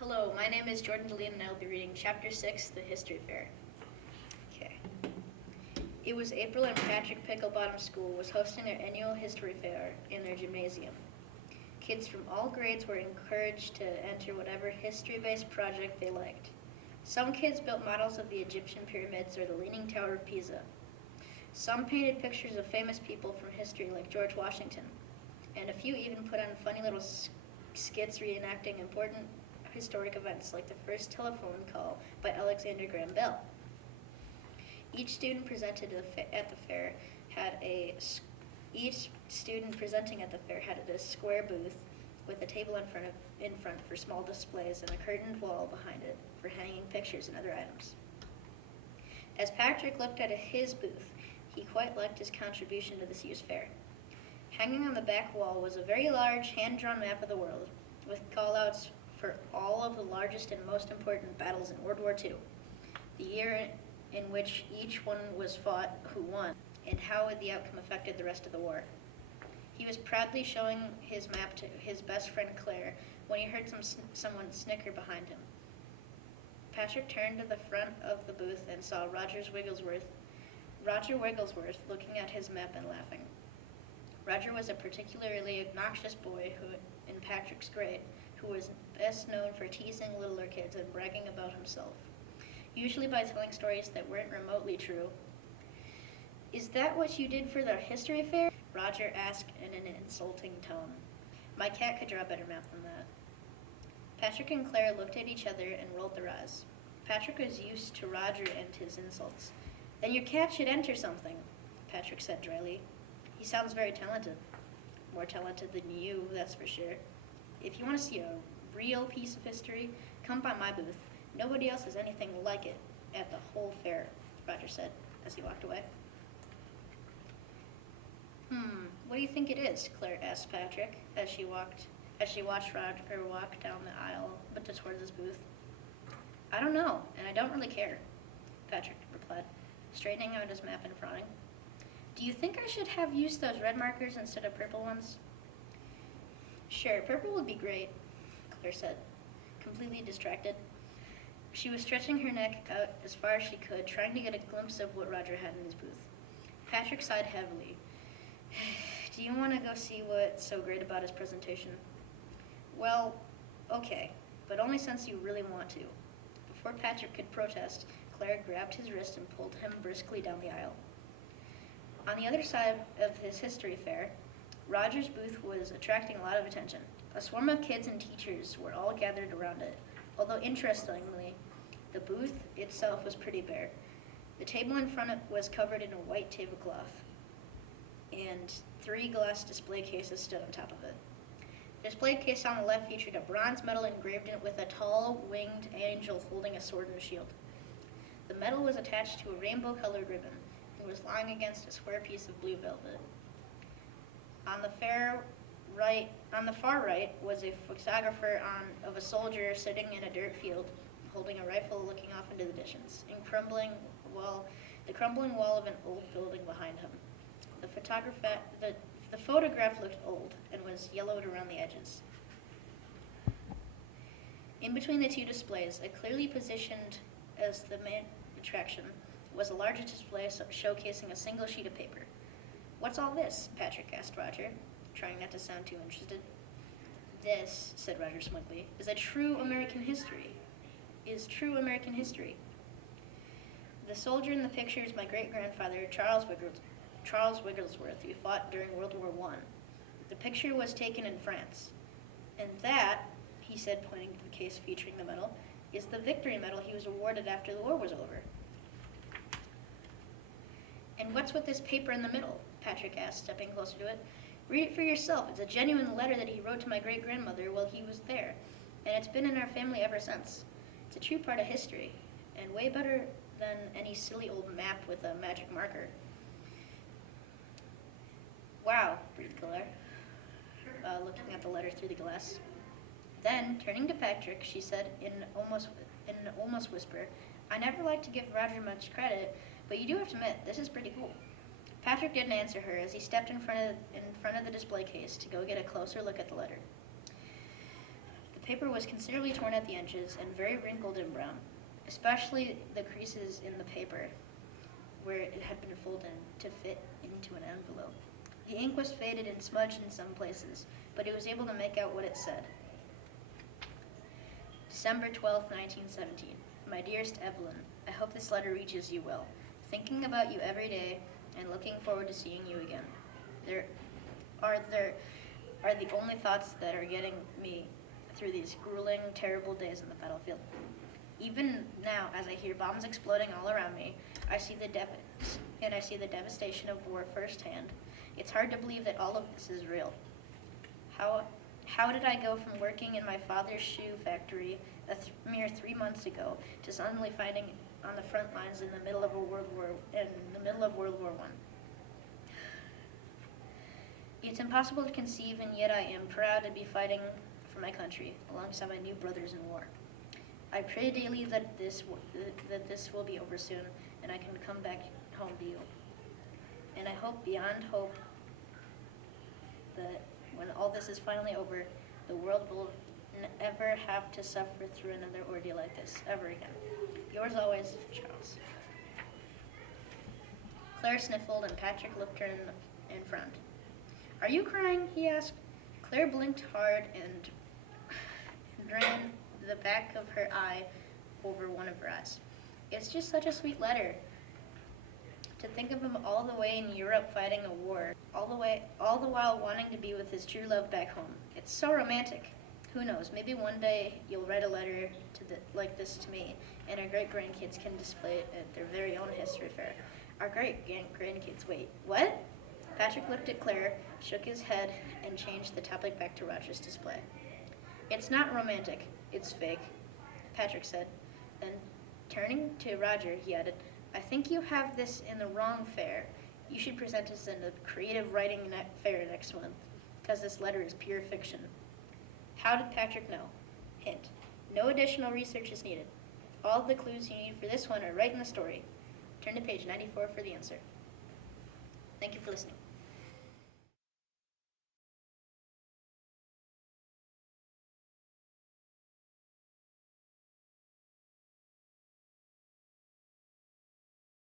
Hello, my name is Jordan DeLeon and I'll be reading Chapter 6, The History Fair. Okay. It was April and Patrick Picklebottom School was hosting their annual history fair in their gymnasium. Kids from all grades were encouraged to enter whatever history-based project they liked. Some kids built models of the Egyptian pyramids or the Leaning Tower of Pisa. Some painted pictures of famous people from history like George Washington, and a few even put on funny little skits reenacting important historic events like the first telephone call by Alexander Graham Bell. Each student presenting at the fair had a square booth with a table in front for small displays and a curtained wall behind it for hanging pictures and other items. As Patrick looked at his booth, he quite liked his contribution to this year's fair. Hanging on the back wall was a very large hand-drawn map of the world with callouts for all of the largest and most important battles in World War II, the year in which each one was fought, who won, and how the outcome affected the rest of the war. He was proudly showing his map to his best friend Claire when he heard someone snicker behind him. Patrick turned to the front of the booth and saw Roger Wigglesworth looking at his map and laughing. Roger was a particularly obnoxious boy in Patrick's grade, who was best known for teasing littler kids and bragging about himself, usually by telling stories that weren't remotely true. "Is that what you did for the history fair?" Roger asked in an insulting tone. "My cat could draw a better map than that." Patrick and Claire looked at each other and rolled their eyes. Patrick was used to Roger and his insults. "Then your cat should enter something," Patrick said dryly. "He sounds very talented." "More talented than you, that's for sure. If you want to see a real piece of history, come by my booth. Nobody else has anything like it at the whole fair," Roger said as he walked away. What do you think it is?" Claire asked Patrick as she watched Roger walk down the aisle but towards his booth. "I don't know, and I don't really care," Patrick replied, straightening out his map and frowning. "Do you think I should have used those red markers instead of purple ones?" "Sure, purple would be great," Claire said, completely distracted. She was stretching her neck out as far as she could, trying to get a glimpse of what Roger had in his booth. Patrick sighed heavily. "Do you want to go see what's so great about his presentation?" "Well, okay, but only since you really want to." Before Patrick could protest, Claire grabbed his wrist and pulled him briskly down the aisle. On the other side of his history fair, Roger's booth was attracting a lot of attention. A swarm of kids and teachers were all gathered around it, although interestingly, the booth itself was pretty bare. The table in front was covered in a white tablecloth, and 3 glass display cases stood on top of it. The display case on the left featured a bronze medal engraved in it with a tall, winged angel holding a sword and a shield. The medal was attached to a rainbow-colored ribbon and was lying against a square piece of blue velvet. On the far right was a photographer of a soldier sitting in a dirt field, holding a rifle looking off into the distance, and the crumbling wall of an old building behind him. The photograph looked old and was yellowed around the edges. In between the two displays, clearly positioned as the main attraction, was a larger display showcasing a single sheet of paper. "What's all this?" Patrick asked Roger, trying not to sound too interested. "This," said Roger smugly, is true American history. The soldier in the picture is my great-grandfather, Charles Wigglesworth, who fought during World War I. The picture was taken in France. And that," he said, pointing to the case featuring the medal, "is the victory medal he was awarded after the war was over." "And what's with this paper in the middle?" Patrick asked, stepping closer to it. "Read it for yourself. It's a genuine letter that he wrote to my great-grandmother while he was there, and it's been in our family ever since. It's a true part of history, and way better than any silly old map with a magic marker." "Wow," breathed Claire, looking at the letter through the glass. Then, turning to Patrick, she said in an almost whisper, "I never like to give Roger much credit, but you do have to admit, this is pretty cool." Patrick didn't answer her as he stepped in front of the display case to go get a closer look at the letter. The The paper was considerably torn at the edges and very wrinkled and brown, especially the creases in the paper where it had been folded to fit into an envelope. The ink was faded and smudged in some places, but he was able to make out what it said. December 12, 1917. My dearest Evelyn, I hope this letter reaches you well. Thinking about you every day and looking forward to seeing you again. There are the only thoughts that are getting me through these grueling, terrible days in the battlefield. Even now, as I hear bombs exploding all around me, I see the devastation of war firsthand. It's hard to believe that all of this is real. How did I go from working in my father's shoe factory mere 3 months ago to suddenly fighting on the front lines in the middle of World War I? It's impossible to conceive, and yet I am proud to be fighting for my country alongside my new brothers in war. I pray daily that this will be over soon, and I can come back home to you. And I hope beyond hope that when all this is finally over, the world will never have to suffer through another ordeal like this ever again. Yours always, Charles. Claire sniffled, and Patrick looked her in front. Are you crying? He asked. Claire blinked hard and ran the back of her eye over one of her eyes. It's just such a sweet letter. To think of him all the way in Europe fighting a war, all the while wanting to be with his true love back home. It's so romantic. Who knows, maybe one day you'll write a letter like this to me, and our great-grandkids can display it at their very own history fair. Our great-grandkids, wait, what? Patrick looked at Claire, shook his head, and changed the topic back to Roger's display. It's not romantic, it's fake, Patrick said. Then, turning to Roger, he added, I think you have this in the wrong fair. You should present this in a creative writing fair next month, because this letter is pure fiction. How did Patrick know? Hint, no additional research is needed. All the clues you need for this one are right in the story. Turn to page 94 for the answer. Thank you for listening.